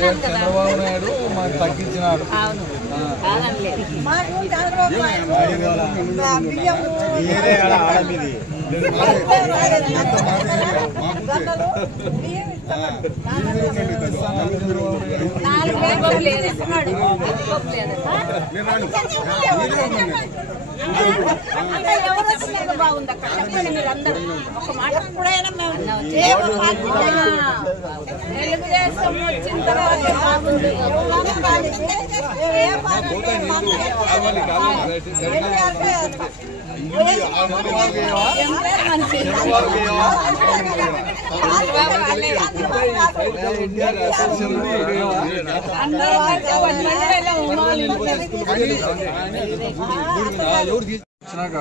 చంద్రబాబు నాయుడు మాకు తగ్గించినాడు. బాగుంది అక్కడ చెప్పండి మీరు అందరూ ఒక మాట. ఎప్పుడైనా తెలుగుదేశం వచ్చిన తర్వాత బాగుంది.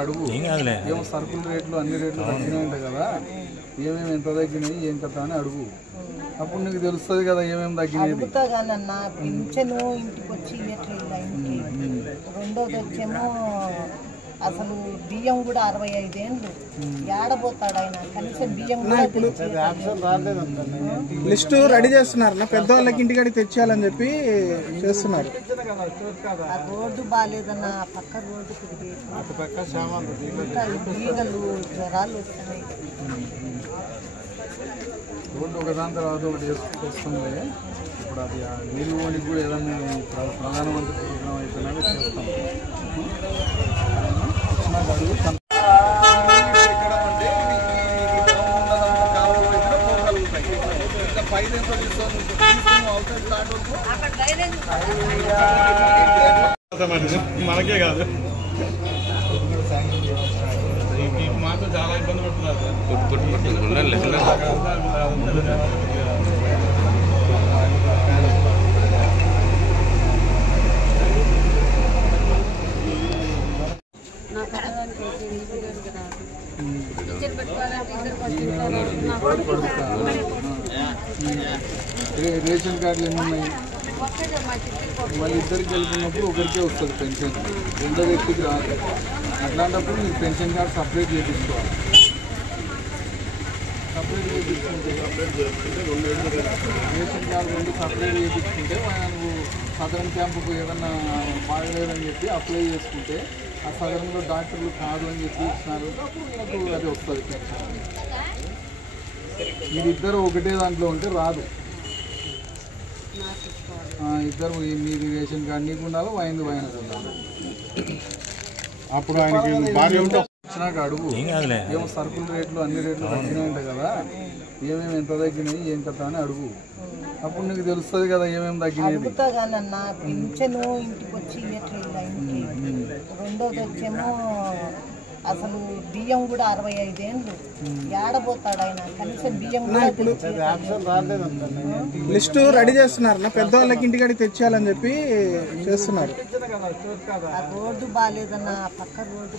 అడుగు ఏమో సరుకుల రేట్లు అన్ని రేట్లు తగ్గినాయి ఉంటాయి కదా, ఏమేమి ఎంత తగ్గినాయి ఏం కదా అని అడుగు. అప్పుడు నీకు తెలుస్తుంది కదా ఏమేమి తగ్గినాయి. పింఛను ఇంటికి వచ్చి రెండోది వచ్చేమో అసలు బియ్యం కూడా 65 ఏళ్ళు ఏడబోతాడు ఆయన. కనీసం బియ్యం కూడా లిస్టు రెడీ చేస్తున్నారు. పెద్దవాళ్ళకి ఇంటికాడికి తెచ్చేయాలని చెప్పి చేస్తున్నారు. ఆ రోడ్డు బాగాలేదన్న పక్క రోడ్డు ఈగలు జ్వరాలు వస్తున్నాయి. రోడ్డు ఒకదాని తర్వాత ఒకటి వస్తుంది. ఇప్పుడు అది నీళ్ళు పోనికి కూడా ఏదన్నా ప్రధానమంత్రి ప్రోగ్రాం అయిపోయినాక చేస్తాం. మనకే కాదు మాత్రం చాలా ఇబ్బంది పడుతున్నారు. రేషన్ కార్డులు ఎన్ని ఉన్నాయి? మళ్ళీ ఇద్దరికి వెళ్తున్నప్పుడు ఒకరికే వస్తుంది పెన్షన్, రెండో వ్యక్తికి రాదు. అట్లాంటప్పుడు మీరు పెన్షన్ కార్డు సపరేట్ చేయించుకోవాలి. సపరేట్ చేయించుకుంటే రేషన్ కార్డు రెండు సపరేట్ చేయించుకుంటే నువ్వు సదరన్ క్యాంపుకు ఏదన్నా బాగలేదని చెప్పి అప్లై చేసుకుంటే ఆ సదరంలో డాక్టర్లు కాదు అని చెప్పి ఇచ్చినారు. అప్పుడు మీకు అది వస్తుంది పెన్షన్. మీరిద్దరు ఒకటే దాంట్లో ఉంటే రాదు. ఇద్దరు మీది రేషన్ కార్డు నీకు ఉండాలి, వైంది ఉండాలి. అప్పుడు ఆయనకి వచ్చినాక అడుగు ఏమో సరుకుల రేట్లు అన్ని రేట్లు తగ్గినాయి ఉంటాయి కదా, ఏమేమి ఎంత తగ్గినాయి ఏం కదా అని అడుగు. అప్పుడు నీకు తెలుస్తుంది కదా ఏమేమి తగ్గినాయి. పింఛను ఇంటికి వచ్చి రెండోది వచ్చేమో అసలు బియ్యం కూడా 65 ఏళ్ళు ఏడబోతాడు ఆయన. కనీసం బియ్యం లిస్టు రెడీ చేస్తున్నారు. పెద్దవాళ్ళకి ఇంటికాడికి తెచ్చేయాలని చెప్పి చేస్తున్నారు. ఆ రోడ్డు బాగాలేదన్న పక్క రోడ్డు